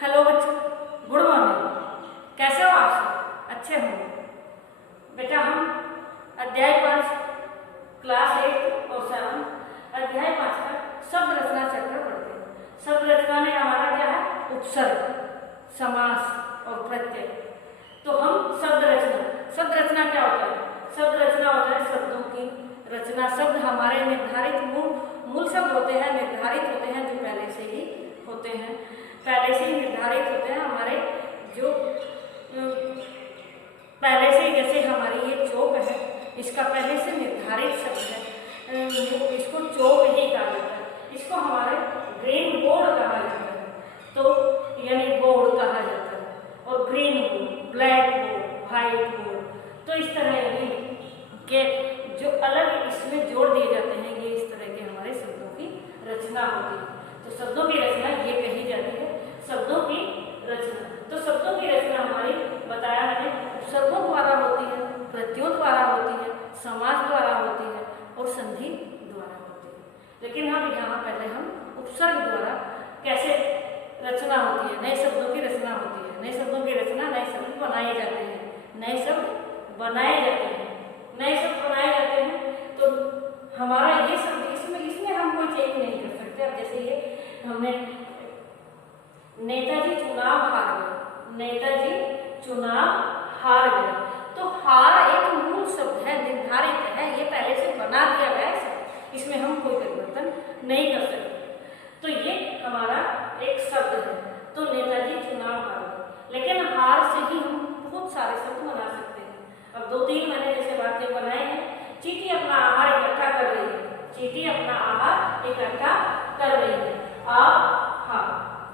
Hello बच्चों, good morning. कैसे हो आप सब? अच्छे होंगे। बेटा हम अध्याय 5 क्लास 8 और 7 अध्याय 5 का शब्द रचना चैप्टर पढ़ते हैं। शब्द रचना में हमारा क्या है? उपसर्ग, समास और प्रत्यय। तो हम शब्द रचना क्या होता है? शब्द रचना होता है शब्दों की रचना। शब्द हमारे निर्धारित मूल शब्द होते हैं, निर्धारित होते हैं, जो पहले से ही होते हैं, पहले से ही निर्धारित होते हैं हमारे, जो पहले से, जैसे हमारी ये चौक है, इसका पहले से निर्धारित शब्द है, इसको चौक ही कहा जाता है। इसको हमारे ग्रीन बोर्ड कहा जाता है, तो यानी बोर्ड कहा जाता है। और green board, black board, white board, तो इस तरह के जो अलग इसमें जोड़ दिए जाते हैं, ये इस तरह के हमारे शब्दों की रचना होती है। तो शब्दों की रचना ये कही जाती है, शब्दों की रचना। तो शब्दों की रचना हमारी बताया मैंने उपसर्गों द्वारा होती है, प्रत्ययों द्वारा होती है, समास द्वारा होती है और संधि द्वारा होती है। लेकिन हम यहाँ पहले हम उपसर्ग द्वारा कैसे रचना होती है, नए शब्दों की रचना होती है। नए शब्दों की रचना, नए शब्द बनाए जाते हैं, नए शब्द बनाए जाते हैं, नए शब्द बनाए जाते हैं। तो हमारा ये शब्द इसमें हम कोई चेंज नहीं कर सकते। अब जैसे ये हमने नेताजी चुनाव हार गए, नेताजी चुनाव हार गए, तो हार एक मूल शब्द है, निर्धारित है, ये पहले से बना दिया गया है, इसमें हम कोई परिवर्तन नहीं कर सकते। तो ये हमारा एक शब्द है। तो नेताजी चुनाव हार गए, लेकिन हार से ही हम बहुत सारे शब्द बना सकते हैं। अब 2-3 मैंने जैसे वाक्य बनाए हैं। चींटी अपना आहार इकट्ठा कर रही है, चींटी अपना आहार इकट्ठा कर रही है।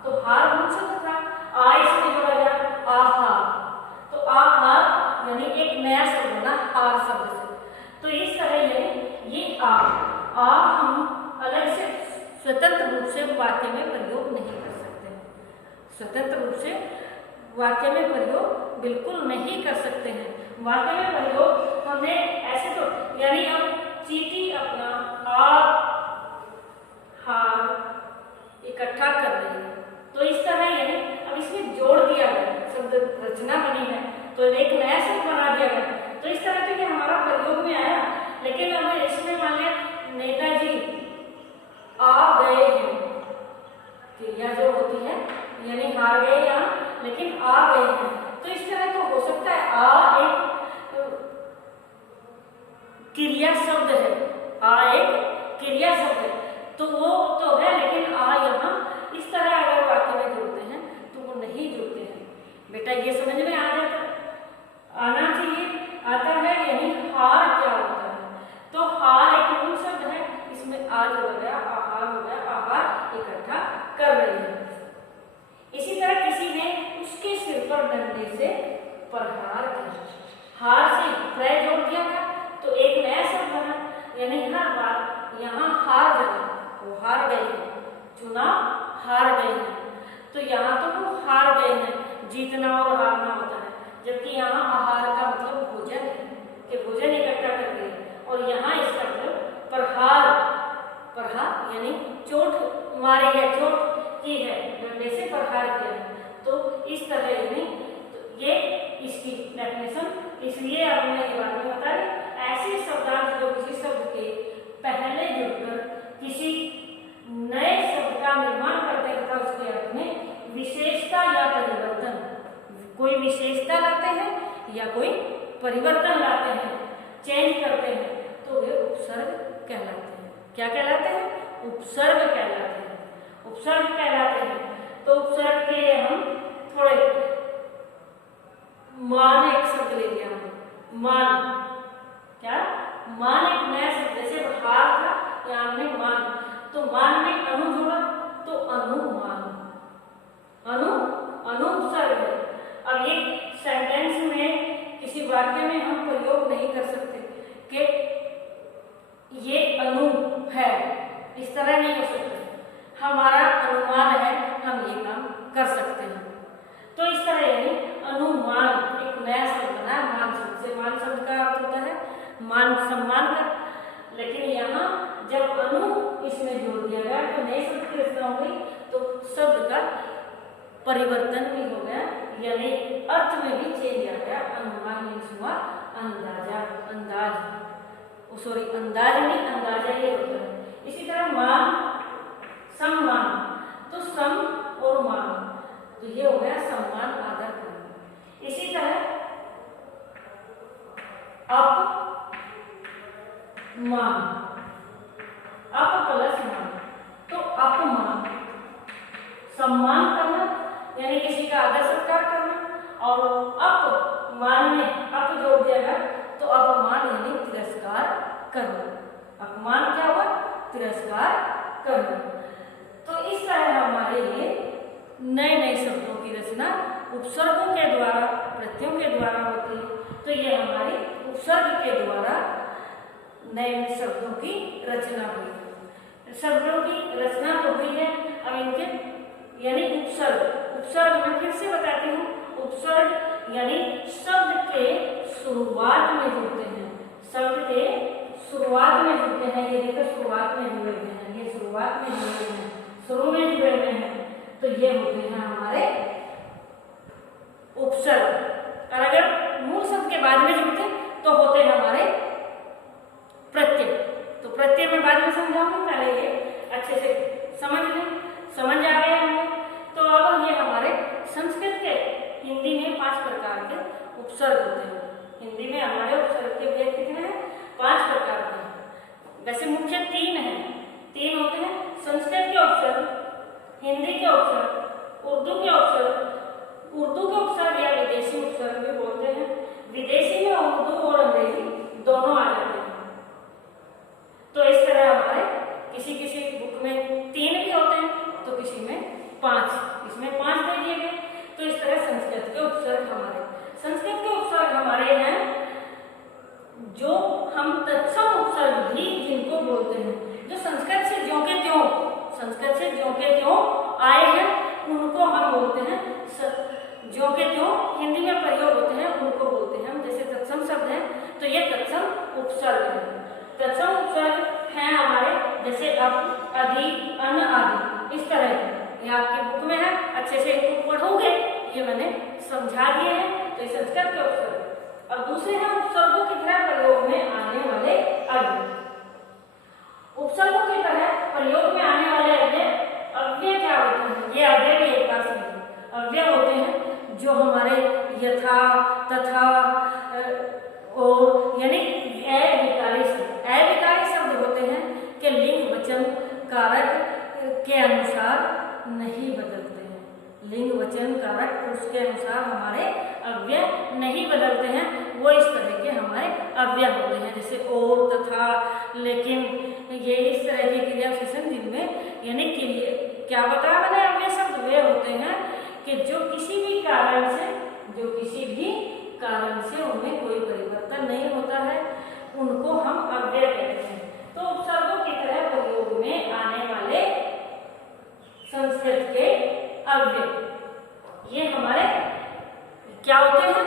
तो हार मूल शब्द था, आ इसमें जोड़ा गया आहा, तो आहार यानी एक नया शब्द बना हार शब्द से। तो इस तरह ये आ हम अलग से स्वतंत्र रूप से वाक्य में प्रयोग नहीं कर सकते हैं। स्वतंत्र रूप से वाक्य में प्रयोग बिल्कुल नहीं कर सकते हैं। वाक्य में प्रयोग हमने ऐसे तो यानी अब चींटी अपना आहार इकट्ठा कर रही है, तो इस तरह यानी अब इसमें जोड़ दिया गया, शब्द रचना बनी है, तो एक नया शब्द बना दिया गया। तो इस तरह से हमारा प्रयोग में आया। लेकिन अब इसमें मान लिया नेताजी आ गए हैं, क्रिया जो होती है यानी हार गए यहाँ, लेकिन आ गए हैं, तो इस तरह तो हो सकता है आ एक क्रिया शब्द है, आ एक क्रिया शब्द है, तो वो तो है, लेकिन आ यहाँ इस तरह अगर वाक्य में जोड़ते हैं तो वो नहीं जोड़ते हैं। बेटा ये समझ में आ जाता, आना चाहिए, आता है, यानी हार क्या होता है? तो हार एक मूल शब्द है, इसमें आ जोड़ा गया, आहार हो गया, आहार इकट्ठा कर रही है। इसी तरह किसी ने उसके सिर पर डंडे से प्रहार किया, हार से प्रय जोड़ दिया गया, तो एक नया शब्द बना, यानी हर बार यहाँ हार जगह वो हार गए हैं, चुनाव हार गए हैं, तो यहाँ तो वो हार गए हैं, जीतना और हारना होता है, जबकि यहाँ आहार का मतलब भोजन है कि भोजन इकट्ठा कर रही है, और यहाँ इसका मतलब प्रहार यानी चोट मारी है, चोट की है, डंडे से प्रहार किया है। तो इस तरह यानी तो ये इसकी डेफिनेशन, इसलिए अब मैं ये बात बता रही, ऐसे शब्दार्थ जो किसी शब्द के पहले जुड़कर किसी नए शब्द का निर्माण करते हैं तथा उसके अर्थ में विशेषता या परिवर्तन, कोई विशेषता लाते हैं या कोई परिवर्तन लाते हैं, चेंज करते हैं, तो वे उपसर्ग कहलाते हैं। क्या कहलाते हैं? उपसर्ग कहलाते हैं। उपसर्ग कहलाते हैं। तो उपसर्ग के लिए हम थोड़े मान एक शब्द ले लिया, मान, क्या मान एक नया शब्द, जैसे हार था या हमने मान, तो मान में अनु जोड़ा तो अनुमान, अनुपसर्ग है। अब ये सेंटेंस में किसी वाक्य में हम प्रयोग नहीं कर सकते कि ये अनु है, इस तरह नहीं हो सकता, हमारा अनुमान है, हम ये काम कर सकते हैं। तो इस तरह यानी अनुमान एक नया शब्द बना, मान शब्द से, मान शब्द का अर्थ होता है मान, सम्मान का, लेकिन यहाँ जब अनु इसमें जोड़ दिया गया तो नए शब्द की रचना हो गई, तो शब्द का परिवर्तन भी हो गया, यानी अर्थ में भी चेंज आ गया। अनुमान मीन्स हुआ अंदाजा, अंदाज, सॉरी अंदाज नहीं, अंदाजा ये होता है। इसी तरह मान, सम्मान, तो सम और मान, तो ये हो गया सम्मान, आदर करना। इसी तरह अपमान, अप प्लस मान, तो अपमान, सम्मान करना यानी किसी का आदर सत्कार करना, और अपमान में अप जोड़ दिया गया तो अपमान यानी तिरस्कार करना। अपमान क्या हुआ? तिरस्कार करना। तो इस तरह हमारे लिए नए नए शब्दों की रचना उपसर्गों के द्वारा, प्रत्ययों के द्वारा होती है। तो ये हमारी उपसर्ग के द्वारा नए नए शब्दों की रचना हुई है। शब्दों की रचना तो हुई है, अब इनके यानी उपसर्ग, उपसर्ग मैं फिर से बताती हूँ। उपसर्ग यानी शब्द के शुरुआत में जुड़ते हैं, शब्द के शुरुआत में जुड़ते हैं। ये देखो शुरुआत में जुड़े हुए हैं, ये शुरुआत में जुड़े हुए हैं, शुरू में जुड़े हुए हैं, तो ये होते हैं हमारे उपसर्ग। और अगर मूल शब्द के बाद में जुड़ते तो होते हैं हमारे प्रत्यय। तो प्रत्यय में बाद में समझाऊंगी, पहले ये अच्छे से समझ लें, समझ आ गया हमें। तो अब ये हमारे संस्कृत के, हिंदी में 5 प्रकार के उपसर्ग होते हैं। हिंदी में हमारे उपसर्ग के भेद कितने हैं? 5 प्रकार के हैं। वैसे मुख्य 3 हैं, 3 होते हैं। संस्कृत के उपसर्ग, हिंदी के उपसर्ग, उर्दू के उपसर्ग। उर्दू के उपसर्ग या विदेशी उपसर्ग भी बोलते हैं। विदेशी में उर्दू और अंग्रेजी दोनों आ जाते हैं। तो इस तरह हमारे किसी किसी बुक में 3 भी होते हैं, तो किसी में 5, इसमें 5 दे दिए गए। तो इस तरह संस्कृत के उपसर्ग हमारे, संस्कृत के उपसर्ग हमारे हैं जो हम तत्सम उपसर्ग भी जिनको बोलते हैं, जो संस्कृत से ज्यों के त्यों, संस्कृत से ज्यों के त्यों आए हैं, उनको हम बोलते हैं ज्यों के त्यों हिंदी में प्रयोग होते हैं, उनको बोलते हैं हम। जैसे तत्सम शब्द है तो ये तत्सम उपसर्ग है। तत्सम उपसर्ग हैं हमारे जैसे अब, अधि, अन आदि, इस तरह के। ये आपकी बुक में है, अच्छे से इनको पढ़ोगे, ये मैंने समझा दिए हैं। तो ये संस्कृत के उपसर्ग। अब दूसरे हैं उपसर्गों की तरह प्रयोग में आने वाले अव्यय। उपसर्गों की तरह प्रयोग में आने वाले अव्यय क्या होते हैं? ये अव्यय भी एक बार समझो। अव्यय होते हैं जो हमारे यथा, तथा और यानी अविकारी शब्द, अविकारी शब्द होते हैं कि लिंग वचन कारक के अनुसार नहीं बदलते हैं। लिंग वचन कारक पुरुष के अनुसार हमारे अव्यय नहीं बदलते हैं, वो इस तरह के हमारे अव्यय होते हैं। जैसे और, तथा, लेकिन, ये इस तरह के क्रिया विशेषण जिनमें यानी क्या बताया मैंने, अव्यय शब्द वे होते हैं कि जो किसी भी कारण से, जो किसी भी कारण से उनमें कोई परिवर्तन नहीं होता है, उनको हम अव्यय कहते हैं। तो उपसर्गों की तरह प्रयोग में आने वाले संस्कृत के अव्यय ये हमारे क्या होते हैं?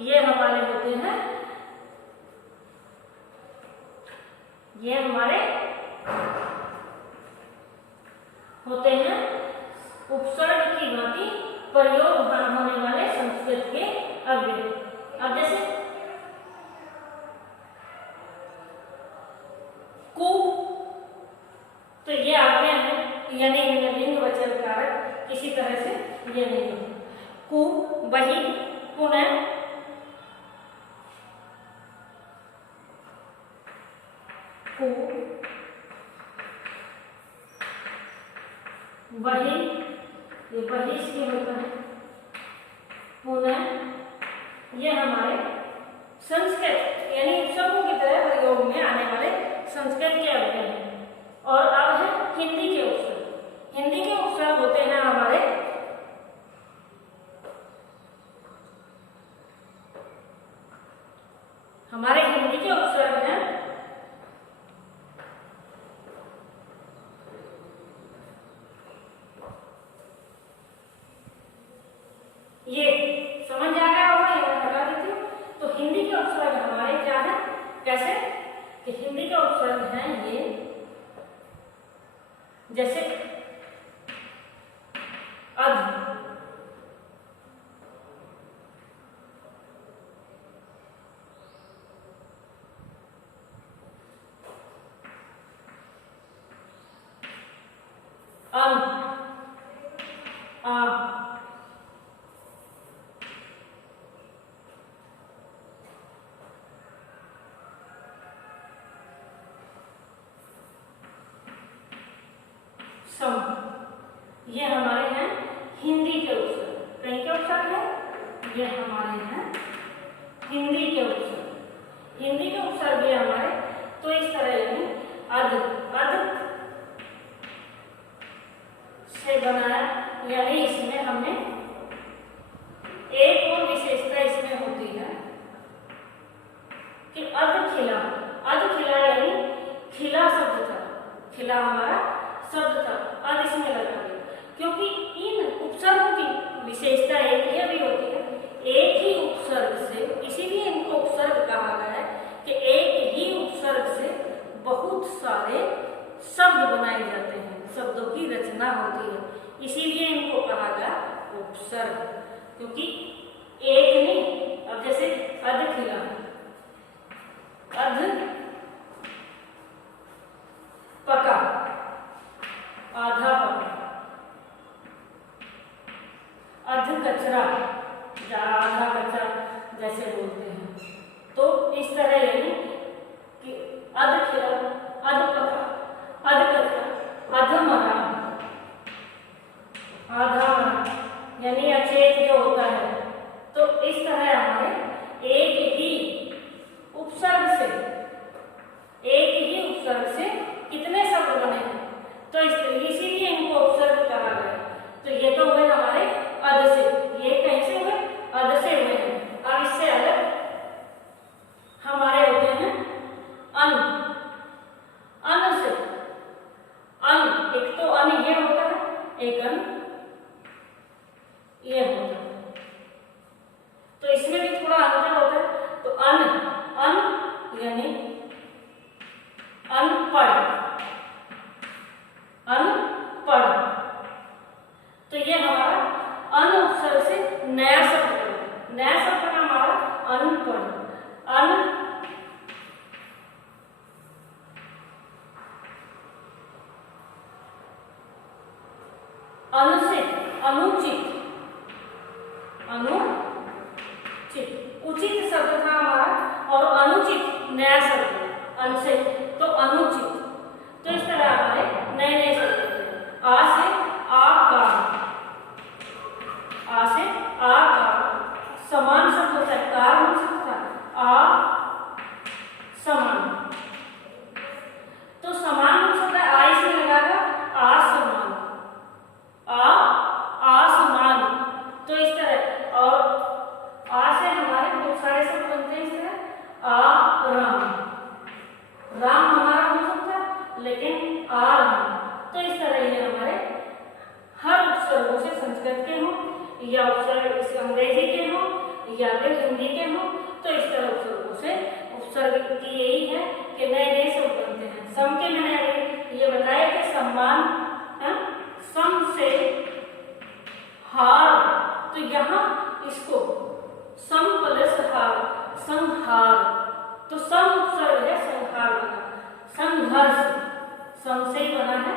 ये हमारे होते हैं, ये हमारे होते हैं उपसर्ग की भांति प्रयोग होने वाले संस्कृत के अव्यय। अब जैसे कु, तो ये अव्यय है, यानी लिंग वचन कारक किसी तरह से ये नहीं है। कु, वही, पुनः, कु, वही, ये वही से होता है, पुनः, ये हमारे संस्कृत यानी उपसर्गों की तरह प्रयोग में आने वाले संस्कृत के अव्यय हैं। और अब है हिंदी के उपसर्ग। हिंदी के उपसर्ग होते हैं हमारे हिंदी के उपसर्ग हैं ये, समझ आ गया होगा, ये मैं बता देती हूँ। तो हिंदी के उपसर्ग हमारे क्या है, कैसे कि हिंदी के उपसर्ग हैं ये, जैसे अध, सम, ये हमारे हैं हिंदी के उपसर्ग। कहीं के उपसर्ग है, ये हमारे हैं हिंदी के उपसर्ग। हिंदी के उपसर्ग ये हमारे, तो इस तरह यानी अध, अध से बनाया, यानी इसमें हमने एक और विशेषता इसमें होती है कि अध खिला, अध खिला यानी खिला शब्द था, खिला हमारा शब्द था, अध इसमें लगा दिया, क्योंकि इन उपसर्ग की विशेषता एक यह भी होती है, एक ही उपसर्ग से, इसीलिए इनको उपसर्ग कहा गया है कि एक ही उपसर्ग से बहुत सारे शब्द बनाए जाते हैं, शब्दों की रचना होती है, इसीलिए इनको कहा गया उपसर्ग। क्योंकि एक नहीं, अब जैसे अध खिला, अध पका, आधा पका, अध कचरा, आधा कचरा जैसे बोलते हैं, तो इस तरह यानी कि अध खिला, अध पका, अध कचरा, अध मरा, आधा मरा, यानी अचेत जो होता है। तो इस तरह हमारे एक ही उपसर्ग से, एक ही उपसर्ग से कितने शब्द बने हैं, तो इसीलिए इनको उपसर्ग कहा गया। तो ये तो हुए हमारे अध से, ये कहीं से हुए, अध से हुए हैं। अब इससे अलग हमारे होते हैं अन, अन से, अन, एक तो अन ये होता है, एक अन ये होता है, तो इसमें भी थोड़ा अंतर होता है। तो अन, अन यानी अनपढ़, अनपढ़, तो ये हमारा अन उपसर्ग से नया शब्द है, नया शब्द है हमारा अनपढ़, अन अनुचित, अनुचित, अनुचित, उचित शब्द था हमारा, और अनुचित नया शब्द है, अन से, तो अनुचित। तो इस तरह हमारे नए नए शब्द होते हैं। आ से आकार, आ से आकार, समान शब्द होता है, कार हो सकता है, आ समान, तो समान शब्द है, आ इसमें लगाएगा, आसमान, आसमान, तो इस तरह। और आ से हमारे बहुत सारे शब्द बनते हैं इस तरह, आ राम, राम हमारा हो सकता है, लेकिन आ राम, तो इस तरह ये हमारे हर उपसर्गों से, संस्कृत के हों या उपसर्ग अंग्रेजी के हों या फिर हिंदी के हों, तो इस तरह उपसर्गों से, उपसर्ग की यही है कि नए नए शब्द बनते हैं। सम के मैंने अभी ये बताया कि सम्मान है, सम से हार, तो यहाँ इसको सम प्लस हार, संहार, तो सम उपसर्ग है, संहार बना, संघर्ष, सम से ही बना है,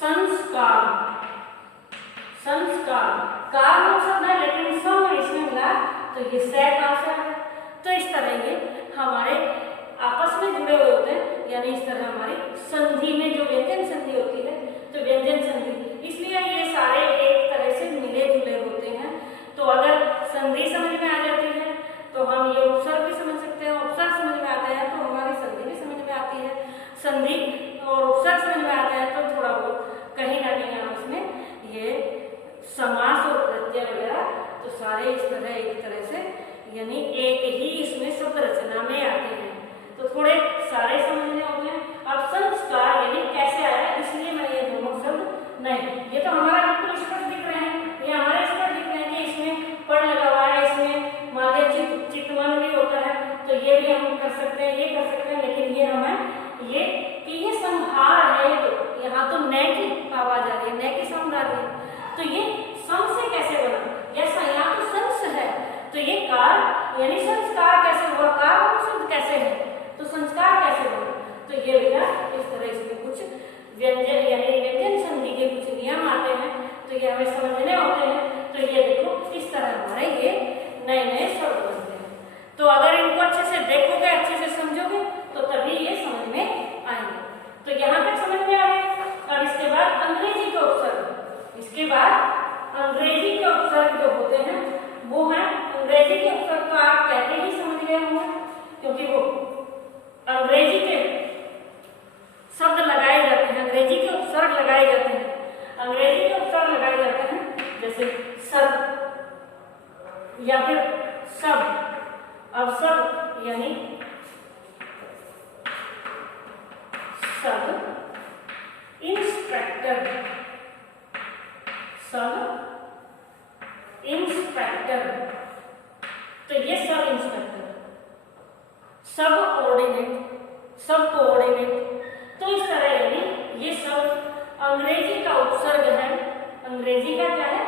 संस्कार, संस्कार, कार हो सकता है, लेकिन सम इसमें मिला तो ये से का से है। तो इस तरह ये हमारे आपस में जुड़े हुए होते हैं, यानी इस तरह हमारी संधि में जो व्यंजन संधि होती है, तो व्यंजन संधि, इसलिए ये सारे एक तरह से मिले जुले होते हैं। तो अगर संधि समझ में आ जाती है तो हम ये उपसर्ग भी समझ सकते हैं, उपसर्ग समझ में आता है तो हमारी संधि भी समझ में आती है, संधि और उपसर्ग समझ में आता है तो थोड़ा बहुत कहीं ना कहीं आपस में ये समास और प्रत्यय वगैरह, तो सारे इस तरह एक तरह से यानी एक ही इसमें शब्द रचना में आते हैं, तो थोड़े सारे समझने होते हैं। अब संस्कार यानी कैसे आया, इसलिए मैं ये दोनों शब्द नहीं, ये तो हमारा बिल्कुल स्पष्ट दिख रहे हैं, ये हमारे स्पष्ट दिख रहे हैं कि इसमें पढ़ लगा हुआ है, इसमें मान लीजिए चितवन भी होता है, तो ये भी हम कर सकते हैं, ये कर सकते हैं, लेकिन ये हमें ये कि ये संहार है, तो यहाँ तो न की आवाज आ रही है, न की साउंड आ रही है, तो ये सम से कैसे बना, या यहाँ तो संस है, तो ये कार यानी संस्कार कैसे हुआ, कार और शब्द कैसे है, तो संस्कार कैसे बना, तो ये भैया इस तरह इसमें कुछ व्यंजन यानी व्यंजन संधि के कुछ नियम आते हैं, तो ये हमें समझने होते हैं। तो ये देखो इस तरह हमारे ये नए नए शब्द बनते हैं, तो अगर इनको अच्छे से देखोगे, अच्छे से समझोगे, तो तभी ये समझ में आएंगे। तो यहाँ तक समझ में आ गए। अब इसके बाद अंग्रेजी लगाए जाते हैं, अंग्रेजी के उपसर्ग लगाए जाते हैं, जैसे सब या फिर सब। अब सब यानी सब इंस्पेक्टर, सब इंस्पेक्टर, तो ये सब इंस्पेक्टर, सब ऑर्डिनेट, सब कोऑर्डिनेट, तो इस तरह यानी ये सब अंग्रेजी का उपसर्ग है, अंग्रेजी का क्या है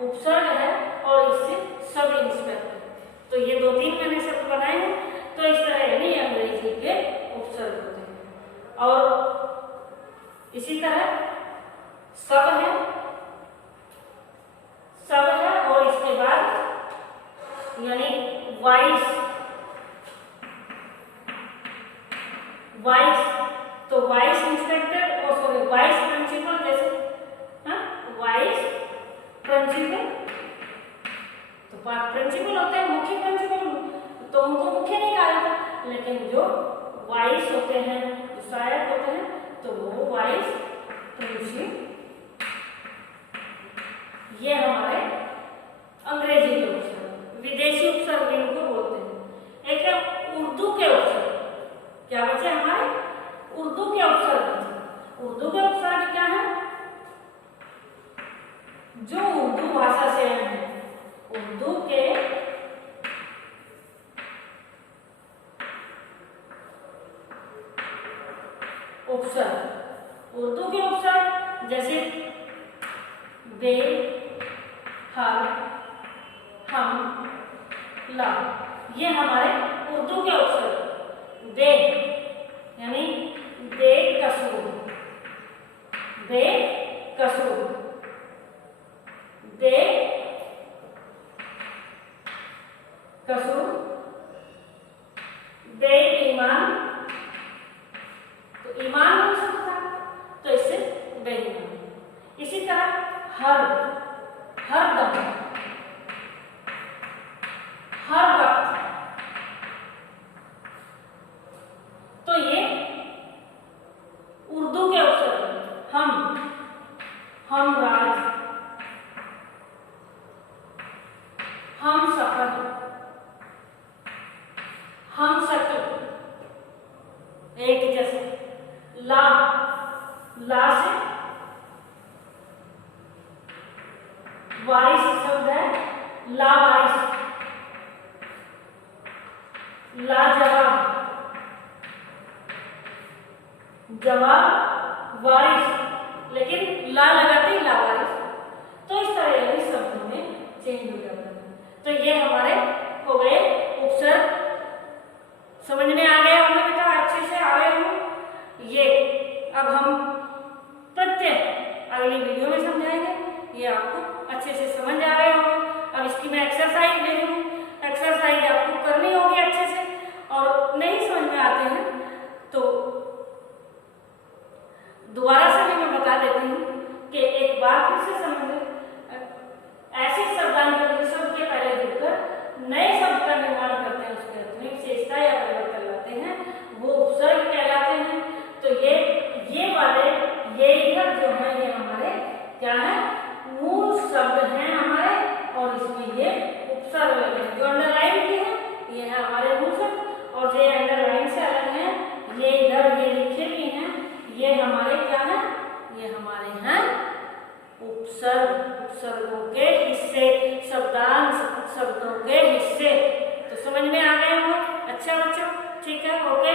उपसर्ग है, और इससे सब इंस्पेक्टर। तो ये 2-3 मैंने शब्द बनाए हैं, तो इस तरह यानी अंग्रेजी के उपसर्ग होते हैं। और इसी तरह सब है, सब है, और इसके बाद यानी वाइस, वाइस, तो वाइस इंस्पेक्टर और सॉरी वाइस प्रिंसिपल, जैसे वाइस प्रिंसिपल, तो प्रिंसिपल होते हैं मुख्य प्रिंसिपल, तो उनको मुख्य नहीं कहा जाता, लेकिन जो वाइस होते हैं, जो सहायक होते हैं, तो वो वाइस प्रिंसिपल, ये हमारे अंग्रेजी के उपसर्ग, विदेशी उपसर्ग इनको बोलते हैं। एक है उर्दू के उपसर्ग, क्या बचे हमारे उर्दू के उपसर्ग। उर्दू के उपसर्ग क्या है, जो उर्दू भाषा से है, उर्दू के उपसर्ग, उर्दू के उपसर्ग जैसे बे, हर, हम, ला, ये हमारे उर्दू के उपसर्ग। बे यानी बेकसूर, बेकसूर, बेकसूर, बेईमान, तो ईमान हो सकता है, तो इससे बेईमान। इसी तरह हर, हर दम, हर वक्त, तो ये उर्दू के उपसर्ग। हम राज, हम सफर, हम शक्ल, एक जैसे। ला, ला से वारिस शब्द है, लावारिस, लाजवाब, जवाब वारिस, लेकिन ला लगाते ही लावारिस, तो इस तरह इस शब्दों में चेंज हो जाता है। तो ये हमारे हो गए उपसर्ग, समझ में आ गया हमने बेटा, अच्छे से आ गए हो ये। अब हम प्रत्यय अगली वीडियो में समझाएंगे, ये आपको अच्छे से समझ आ रहे होंगे। अब इसकी मैं एक्सरसाइज दे रही हूँ, एक्सरसाइज आपको करनी होगी अच्छे से, और नहीं समझ में आते हैं तो दोबारा से भी मैं बता देती हूँ कि एक बार फिर से समझ लें। ऐसे शब्दांतर शब्द के पहले जुड़कर नए शब्द का निर्माण करते हैं, उसके अर्थ में विशेषता या परिवर्तन लाते हैं, वो उपसर्ग कहलाते हैं। तो ये वाले, ये इधर जो है ये हमारे क्या है, मूल शब्द हैं हमारे, और इसमें ये उपसर्ग लगे हैं। जो अंडरलाइन किए हैं ये है हमारे मूल शब्द, और जो अंडरलाइन से अलग हैं ये इधर ये लिखे भी हैं, ये हमारे क्या है, ये हमारे हैं उपसर्ग, उपसर्गों के हिस्से, शब्दांश शब्दों के हिस्से। तो समझ में आ गए होंगे। अच्छा बच्चों, ठीक है, ओके।